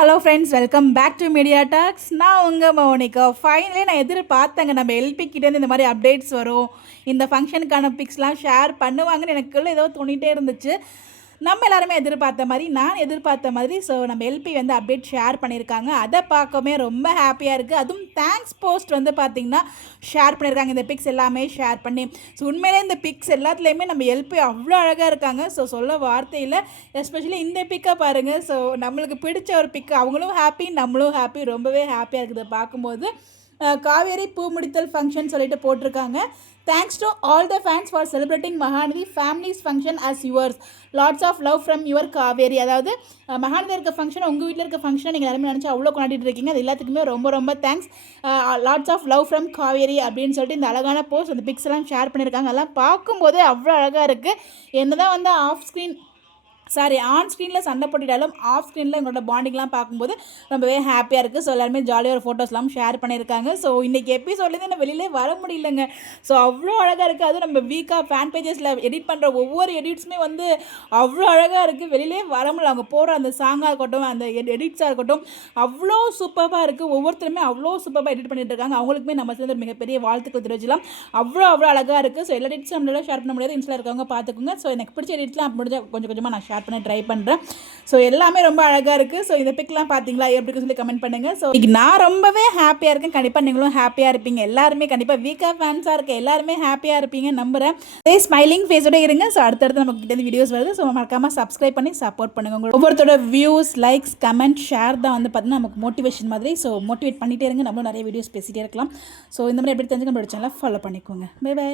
Hello friends, welcome back to Media Talks. நான் உங்கள் Monica. Finally நான் எதிர்பார்த்தேங்க நம்ம எல்பி கிட்டேருந்து இந்த மாதிரி அப்டேட்ஸ் வரும், இந்த ஃபங்க்ஷனுக்கான பிக்ஸ்லாம் ஷேர் பண்ணுவாங்கன்னு எனக்குள்ள ஏதோ தோணிகிட்டே இருந்துச்சு. நம்ம எல்லாருமே எதிர்பார்த்த மாதிரி, நான் எதிர்பார்த்த மாதிரி ஸோ நம்ம எல்பி வந்து அப்டேட் ஷேர் பண்ணியிருக்காங்க. அதை பார்க்கவே ரொம்ப ஹாப்பியாக இருக்குது. அதுவும் தேங்க்ஸ் போஸ்ட் வந்து பார்த்திங்கன்னா ஷேர் பண்ணியிருக்காங்க, இந்த பிக்ஸ் எல்லாமே ஷேர் பண்ணி. ஸோ உண்மையிலே இந்த பிக்ஸ் எல்லாத்துலேயுமே நம்ம எல்பி அவ்வளோ அழகாக இருக்காங்க. ஸோ சொல்ல வார்த்தையில், எஸ்பெஷலி இந்த பிக்கை பாருங்கள். ஸோ நம்மளுக்கு பிடிச்ச ஒரு பிக்கு, அவங்களும் ஹாப்பி, நம்மளும் ஹாப்பி, ரொம்பவே ஹாப்பியாக இருக்குது பார்க்கும்போது. காவேரி பூ முடித்தல் ஃபங்க்ஷன் சொல்லிட்டு போட்டிருக்காங்க. Thanks to all the fans for celebrating Mahanadhi families function as yours. Lots of love from your Kaveri. அதாவது மகாநதி இருக்க ஃபங்க்ஷன் உங்கள் வீட்டில் இருக்க ஃபங்க்ஷனை நீங்கள் எல்லாருமே நினச்சி அவ்வளோ கொண்டாடிட்டு இருக்கீங்க. அது எல்லாத்துக்குமே ரொம்ப ரொம்ப thanks. Lots of love from Kaveri அப்படின்னு சொல்லிட்டு இந்த அழகான போஸ்ட், அந்த பிக்ஸ் எல்லாம் ஷேர் பண்ணியிருக்காங்க. அதெல்லாம் பார்க்கும்போதே அவ்வளோ அழகாக இருக்குது. என்ன தான் வந்து ஆன் ஸ்க்ரீனில் சண்டை போட்டுட்டாலும் ஆஃப் ஸ்க்ரீனில் எங்களோட பாண்டிங்லாம் பார்க்கும்போது ரொம்பவே ஹாப்பியாக இருக்குது. ஸோ எல்லாருமே ஜாலியாக ஒரு ஃபோட்டோஸ்லாம் ஷேர் பண்ணியிருக்காங்க. ஸோ இன்றைக்கி எபிசோட்லேருந்து என்ன வெளியிலே வர முடியலங்க. ஸோ அவ்வளோ அழகாக இருக்குது. அதுவும் நம்ம வீக்காக ஃபேன் பேஜஸில் எடிட் பண்ணுற ஒவ்வொரு எடிட்ஸுமே வந்து அவ்வளோ அழகாக இருக்குது. வெளியிலே வர முடியல. அவங்க போகிற அந்த சாங்காக இருக்கட்டும், அந்த எடிட்ஸாக இருக்கட்டும், அவ்வளோ சூப்பராக இருக்குது. ஒவ்வொருத்தருமே அவ்வளோ சூப்பராக எடிட் பண்ணிட்டு இருக்காங்க. அவங்களுக்குமே நம்ம சேர்ந்து ஒரு மிகப்பெரிய வாழ்த்துக்கள் தெரிவிச்சலாம். அவ்வளோ அழகாக இருக்குது. ஸோ எல்லா எடிட்ஸும் நம்மளால ஷேர் பண்ண முடியாது, இன்ஸ்டாவில் இருக்கவங்க பார்த்துக்கோங்க. ஸோ எனக்கு பிடிச்ச எடிட்ஸ்லாம் முடிஞ்ச கொஞ்சம் கொஞ்சமாக நான் ஷேர் பண்ண ட்ரை பண்ணுறேன். ஸோ எல்லாமே ரொம்ப அழகாக இருக்குது. ஸோ இந்த பிக்லாம் பார்த்தீங்களா எப்படி சொல்லி கமெண்ட் பண்ணுங்கள். ஸோ நான் ரொம்பவே ஹாப்பியாக இருக்கேன். கண்டிப்பாக நீங்களும் ஹாப்பியாக இருப்பீங்க. எல்லாருமே கண்டிப்பாக வீக்காக ஃபேன்ஸாக இருக்க எல்லாருமே ஹாப்பியாக இருப்பீங்க நம்புகிறேன். அதே ஸ்மைலிங் ஃபேஸோட இருங்க. ஸோ அடுத்தடுத்து நமக்கு கிட்ட வீடியோஸ் வருது. ஸோ மறக்காமல் சப்ஸ்கிரைப் பண்ணி சப்போர்ட் பண்ணுங்கள். உங்களுக்கு ஒவ்வொருத்தோட வியூஸ், லைக்ஸ், கமெண்ட், ஷேர் தான் வந்து பார்த்தீங்கன்னா நமக்கு மோட்டிவேஷன் மாதிரி. ஸோ மோட்டிவேட் பண்ணிகிட்டே இருங்க. நம்மளும் நிறைய வீடியோஸ் பேசிகிட்டே இருக்கலாம். ஸோ இந்த மாதிரி எப்படி தெரிஞ்சுக்க நம்மளோட சேனலை ஃபாலோ பண்ணிக்கோங்க. Bye by.